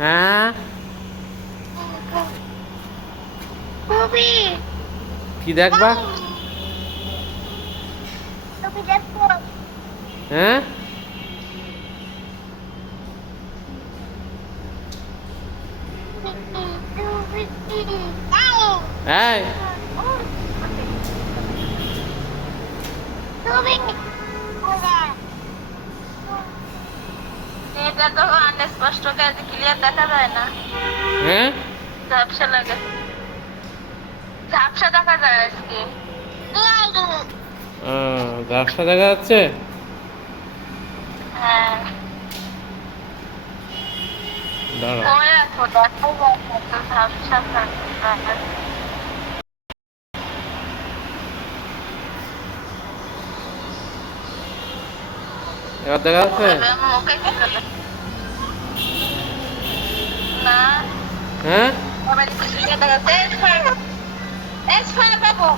হ্যাঁ কি দেখবা? হ্যাঁ এই এটা তো অনেক স্পষ্ট কাজ ক্লিয়ার দেখা যায় না। হ্যাঁ ঝাপসা লাগে, ঝাপসা দেখা যায় আজকে। ঝাপসা দেখা যাচ্ছে। হ্যাঁ দাঁড়াও ওই দেখো দেখা যায় না, তো ঝাপসা থাকে। এবার দেখা যাচ্ছে। মুখে কি করে? না হ্যাঁ মোবাইল কিছু দেখা যাচ্ছে। এস ফায়ার বাবু,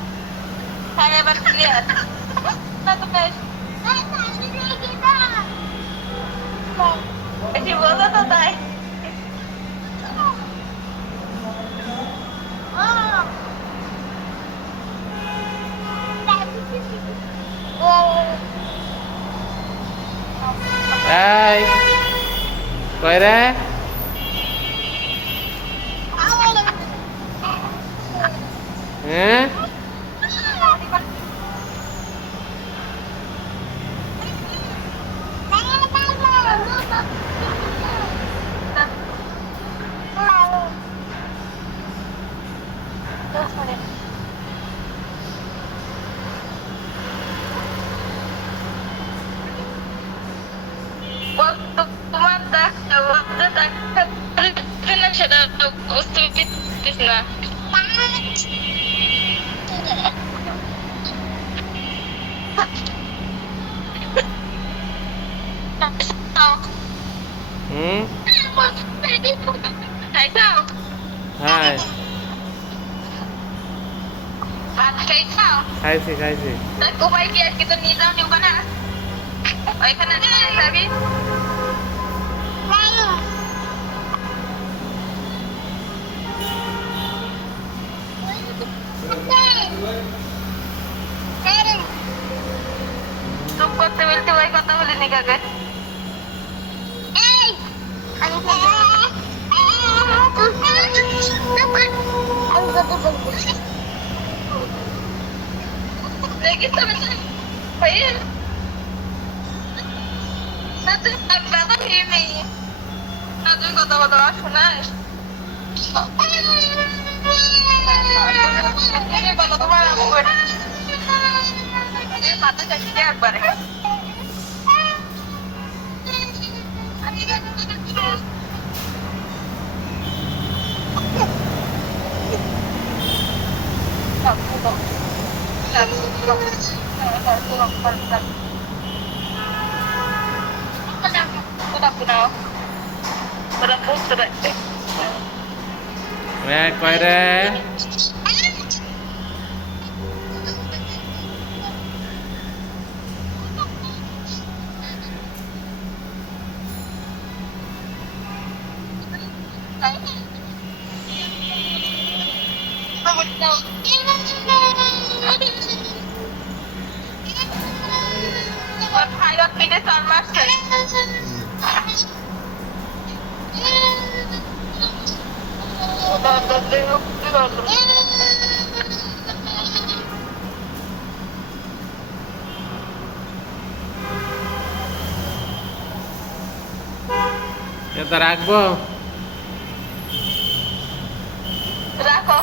হ্যাঁ এবার ক্লিয়ার। না তো বেশ বেশি বোঝা তো তাই। এই কই রে? হ্যাঁ তোমার দেখা সেটা বুঝতে পারছিস না। হুম খাইছাও? হাই ভাত খাইছাও? খাইছি খাইছি। কোপাই কি আজকে তো নিয়ে যাও নিও না, ওইখানে নিয়ে যাবি। চুপ করতে বলতে ওই কথা বলিনি কাকে। দেখিস তো ভাইয়া, না তুই কথা খেয়ে নেই, না তুই কথা বলতে শোনাস। বলো তোমার মাথা চাষিয়ে একবারে। কই রে? খাইবার পিঠে চার মাস এটা রাখবো? রাখো।